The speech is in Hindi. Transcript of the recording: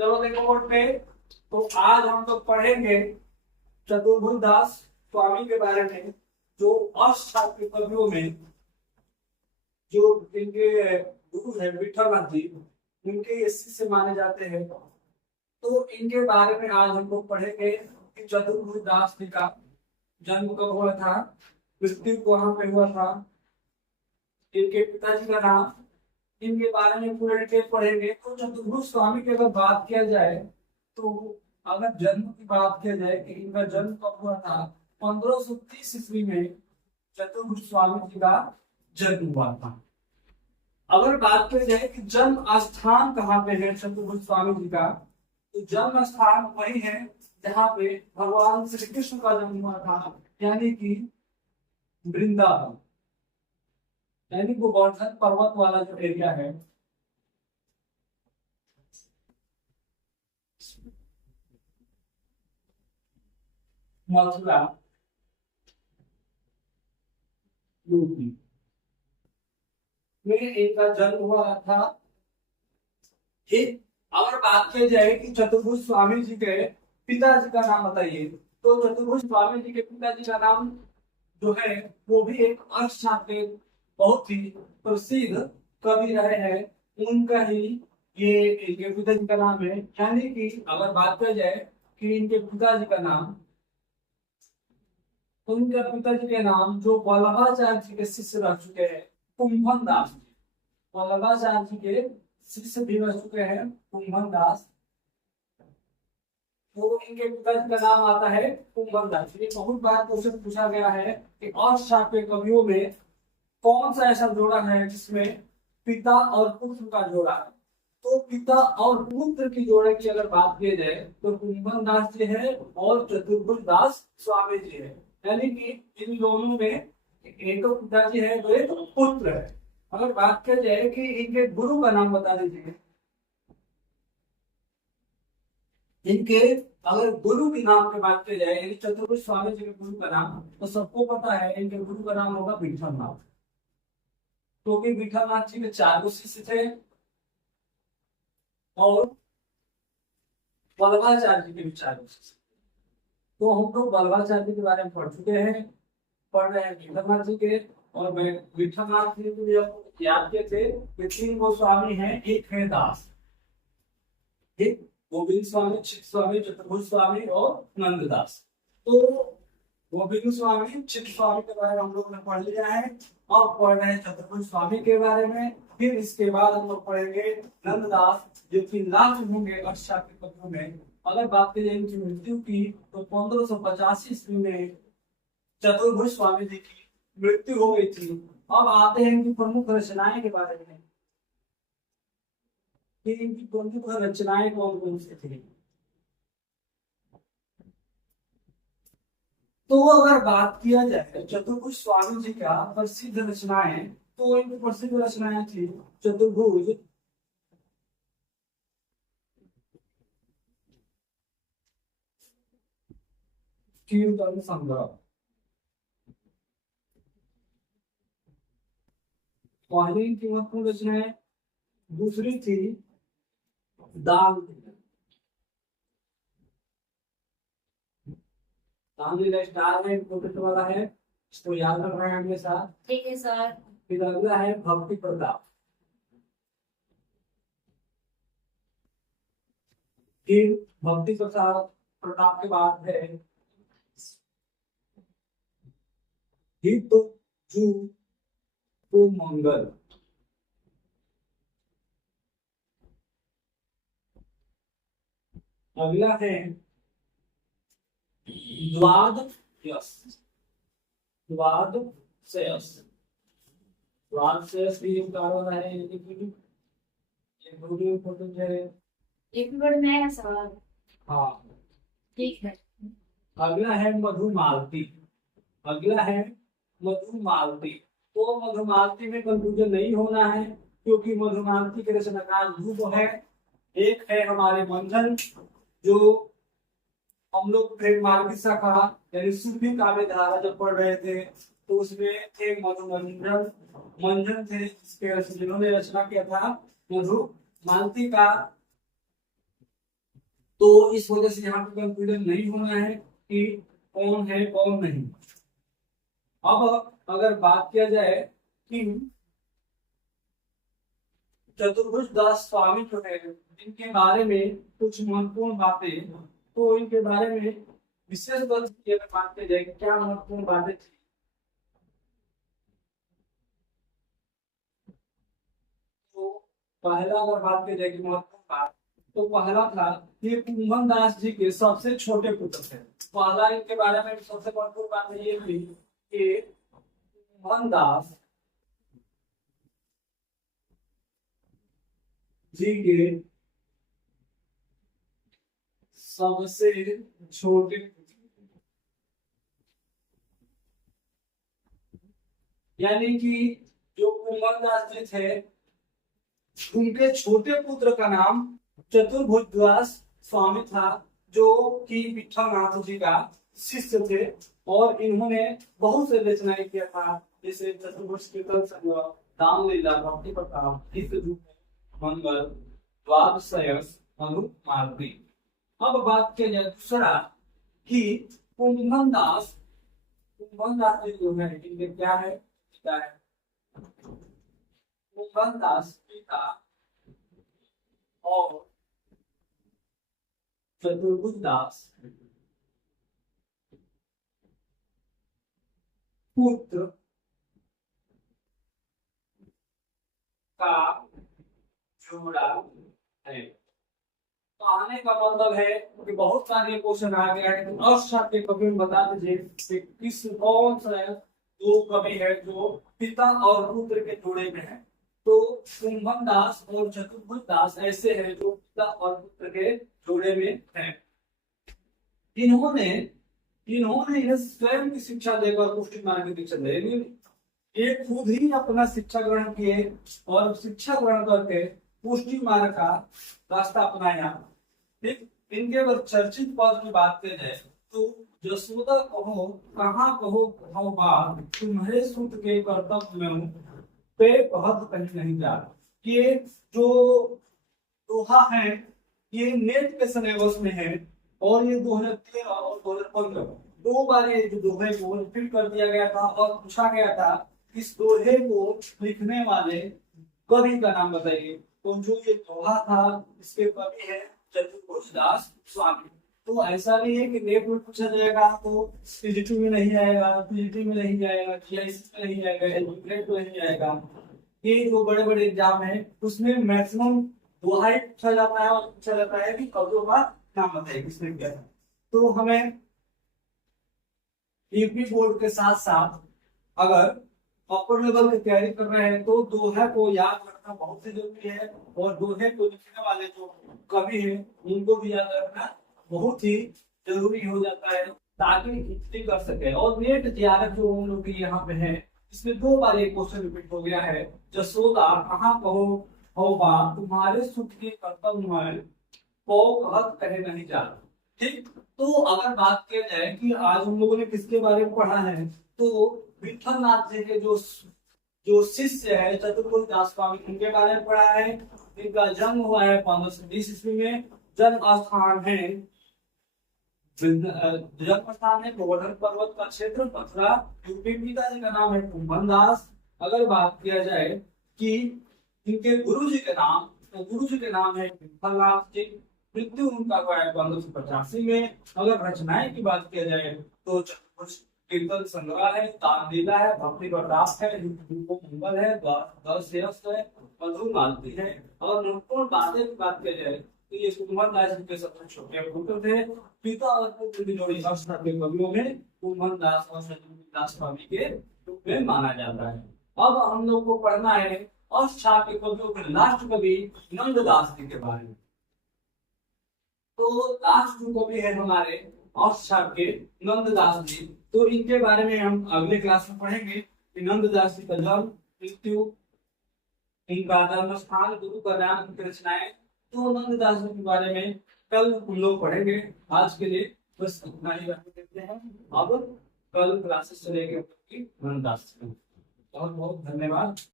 चलो देखो बोर्ड पे। तो आज हम लोग पढ़ेंगे चतुर्भुज दास स्वामी के बारे में, जो अष्टशास्त्रीय कवियों में जो इनके गुरु है विठलनाथ जी, इनके शिष्य माने जाते हैं। तो इनके बारे में आज हम लोग पढ़ेंगे कि चतुर्भुज दास जी का जन्म कब हुआ था, मृत्यु कहाँ पे हुआ था, इनके पिताजी का नाम, इनके बारे में पूरे डिटेल पढ़ेंगे। तो चतुर्भुज स्वामी की अगर बात किया जाए, तो अगर जन्म की बात किया जाए कि इनका जन्म कब हुआ था, 1530 ईस्वी में चतुर्भुज स्वामी जी का जन्म हुआ था। अगर बात की जाए कि जन्म स्थान कहाँ पे है चतुर्भुज स्वामी जी का, तो जन्म स्थान वही है जहाँ पे भगवान श्री कृष्ण का जन्म हुआ था, यानी कि वृंदावन, यानी गोवर्धन पर्वत वाला जो एरिया है। मथुरा, यूपी में इनका जन्म हुआ था। ठीक, अगर बात की जाए कि चतुर्भुज स्वामी जी के पिताजी का नाम बताइए, तो चतुर्भुज स्वामी जी के पिताजी का नाम जो है वो भी एक अर्थशास्त्री, बहुत ही प्रसिद्ध कवि रहे हैं, उनका ही ये इनके पिताजी का नाम है। यानी कि अगर बात की जाए कि इनके पिताजी का नाम, उनके पिताजी के नाम जो वल्लभाचार्य जी के शिष्य रह चुके हैं, कुंभन दास जी, वल्लभाचार्य जी के शिष्य भी रह चुके हैं कुंभन दास। तो इनके पिताजी का नाम आता है कुंभन दास। ये बहुत बार क्वेश्चन पूछा गया है कि अष्टशास्त्रीय कवियों में कौन सा ऐसा जोड़ा है जिसमें पिता और पुत्र का जोड़ा है। तो पिता और पुत्र की जोड़े की अगर बात की जाए तो कुंभन दास जी है और चतुर्भुज दास स्वामी जी है। यानी कि इन दोनों में एक तो पिताजी है, तो एक पुत्र है। अगर बात की जाए कि इनके गुरु का नाम बता दीजिए, इनके अगर गुरु के नाम की बात की जाए, यानी चतुर्भुज स्वामी जी के गुरु का नाम, तो सबको पता है इनके गुरु का नाम होगा विठलनाथ, क्योंकि विठलनाथ जी के 4 शिष्य थे और वल्लभाचार्य जी के भी 4 शिष्य। तो हम लोग वल्लभाचार्य जी के बारे में पढ़ चुके हैं, पढ़ रहे हैं विठलनाथ जी के। और मैं विठलनाथ जी को जब याद किए थे कि 3 गोस्वामी हैं, एक है दास, ठीक, गोविंद स्वामी, चित्त स्वामी, चतुर्भुज स्वामी और नंददास। तो गोविंद स्वामी, चित्त स्वामी के बारे में हम लोग ने पढ़ लिया है, और पढ़ रहे हैं चतुर्भुज स्वामी के बारे में। फिर इसके बाद हम लोग पढ़ेंगे नंददास, जो कि लास्ट होंगे अष्टशास्त्रीय कवियों में। अगर बात की जाए इनकी मृत्यु की, तो 1585 ईस्वी में चतुर्भुज स्वामी जी की मृत्यु हो गई थी। अब आते हैं इनकी प्रमुख रचनाएं के बारे में कि इनकी प्रमुख रचनाएं कौन कौन सी थी। तो अगर बात किया जाए चतुर्भुज स्वामी जी का प्रसिद्ध रचनाएं, तो इनकी प्रसिद्ध रचनाएं थी चतुर्भुज कीर्तन संग्रह, पहली इनकी महत्वपूर्ण रचनाएं। दूसरी थी दान, दान स्टार है, प्रोजेक्ट वाला है, इसको याद रखना है हमेशा। ठीक है सर। फिर अगला है भक्ति प्रताप, फिर भक्ति प्रताप प्रताप के बाद है हित जू को मंगल। अगला है द्वाद यस, द्वाद से यस, द्वाद से यस भी एक कारण है, ये बहुत इंपॉर्टेंट है। एक मिनट में है सवाल। हाँ, ठीक है। अगला है मधुमालती, अगला है मधुमालती। तो मधुमालती में कंफ्यूजन नहीं होना है, क्योंकि मधुमालती के रचनाकार दो है। एक है हमारे मंथन, जो हम लोग फिर मार्गी शाखा यानी सूफी काव्य धारा जब पढ़ रहे थे, तो उसमें थे मधुमंजन, मंजन थे, जिन्होंने रचना किया था मधुमालती का तो इस वजह से यहाँ पे कंफ्यूजन नहीं होना है कि कौन है कौन नहीं। अब अगर बात किया जाए कि चतुर्भुज दास स्वामी जो है इनके बारे में कुछ महत्वपूर्ण बातें, तो इनके बारे में विशेष बात की अगर बात की जाए क्या महत्वपूर्ण बातें थी, तो पहला अगर बात की जाए कि महत्वपूर्ण बात, तो पहला था कि कुंभन दास जी के सबसे छोटे पुत्र थे। पहला इनके बारे में सबसे महत्वपूर्ण बात ये थी कि कुंभन दास जी के सबसे छोटे, यानी कि जो कुंभन दास जी थे उनके छोटे पुत्र का नाम चतुर्भुज दास स्वामी था, जो कि विठलनाथ जी का शिष्य थे और इन्होंने बहुत से रचनाएं किया था, जैसे चतुर्भुज कीर्तन संग्रह, रामलीला, भक्ति प्रताप, मंगल, द्वादशयस, मधुमालती। अब बात किया जाए दूसरा कि कुंभन दास जी जो है इनके क्या है, पिता है कुंभन दास पिता और चतुर्भुज दास पुत्र का जोड़ा है। कहने का मतलब है कि बहुत सारे क्वेश्चन आ गया है, अष्टक के कवि बता दीजिए कि किस कौन सा दो कवि है जो पिता और पुत्र के जोड़े में है। तो कुंभन दास और चतुर्भुज दास ऐसे हैं जो पिता और पुत्र के जोड़े में हैं। इन्होंने यह स्वयं की शिक्षा देकर पुष्टि मार्ग की दीक्षा दी। ये खुद ही अपना शिक्षा ग्रहण किए और शिक्षा ग्रहण करके पुष्टि मार्ग का रास्ता अपनाया। ठीक, इनके अगर चर्चित पद में बात की जाए तो जसोदा कहो कहाँ कहो कहो बात, तुम्हारे सूत के कर्तव्य में पे बहुत कहीं नहीं जा। ये जो दोहा है ये नेट के सिलेबस में है और ये 2013 और 2015 दो बार ये जो दोहे को रिपीट कर दिया गया था और पूछा गया था इस दोहे को लिखने वाले कवि का नाम बताइए। तो जो ये दोहा था इसके कवि है चतुर्भुज दास स्वामी। तो ऐसा नहीं है कि नेट में पूछा जाएगा तो पीजीटी में नहीं आएगा, पीजीटी में नहीं आएगा, जीआईसी में नहीं आएगा, एलिमेंट में नहीं आएगा। ये जो बड़े बड़े एग्जाम है उसमें मैक्सिमम दोहा ही पूछा जाता है और पूछा जाता है कि कवियों का नाम बताइए किसने किया था। तो हमें यूपी बोर्ड के साथ साथ अगर अपर लेवल की तैयारी कर रहे हैं तो दोहे को याद रखना बहुत ही जरूरी है और दोहे को लिखने वाले जो कवि हैं उनको भी याद रखना बहुत ही जरूरी हो जाता है ताकि हिस्ट्री कर सके। और नेट तैयारक जो हम लोग यहाँ पे है इसमें दो बार एक क्वेश्चन रिपीट हो गया है, जसोदा कहाँ कहो हो बा तुम्हारे सुख के कर्तव्य में को कहत कहे नहीं जा। ठीक, तो अगर बात किया जाए कि आज हम लोगों ने किसके बारे में पढ़ा है तो विठलनाथ जी के जो शिष्य है चतुर्भुज दास स्वामी उनके बारे में पढ़ा है। इनका जन्म हुआ है 1520 ईस्वी में। जन्म स्थान है गोवर्धन पर्वत का क्षेत्र मथुरा, यूपी। पिताजी का नाम है कुंभन दास। अगर बात किया जाए कि इनके गुरु जी के नाम, तो गुरु जी के नाम है विठलनाथ जी। मृत्यु उनका हुआ है 1585 में। अगर रचनाएं की बात किया जाए तो कीर्तन संग्रह है, तानलीला है, भक्ति प्रताप है, मंगल है, द्वादशयस है, मधुमालती है। और महत्वपूर्ण बातें की बात की जाए तो ये कुंभन दास जी के सबसे छोटे पुत्र थे। पिता और पुत्र की जोड़ी अष्टक के कवियों में कुंभन दास और चतुर्भुज दास स्वामी के रूप में माना जाता है। अब हम लोग को पढ़ना है अष्टक के कवियों के लास्ट कवि नंददास जी के बारे में। तो लास्ट जो कवि है हमारे अष्टक के नंददास जी, तो इनके बारे में हम अगले क्लास में पढ़ेंगे कि नंददास जी का जन्म, मृत्यु, इनका जन्म स्थान, गुरु का नाम, उनकी रचनाएं, तो नंददास जी के बारे में कल हम लोग पढ़ेंगे। आज के लिए बस इतना ही रख देते हैं। अब कल क्लासेस चलेंगे नंददास जी। बहुत बहुत धन्यवाद।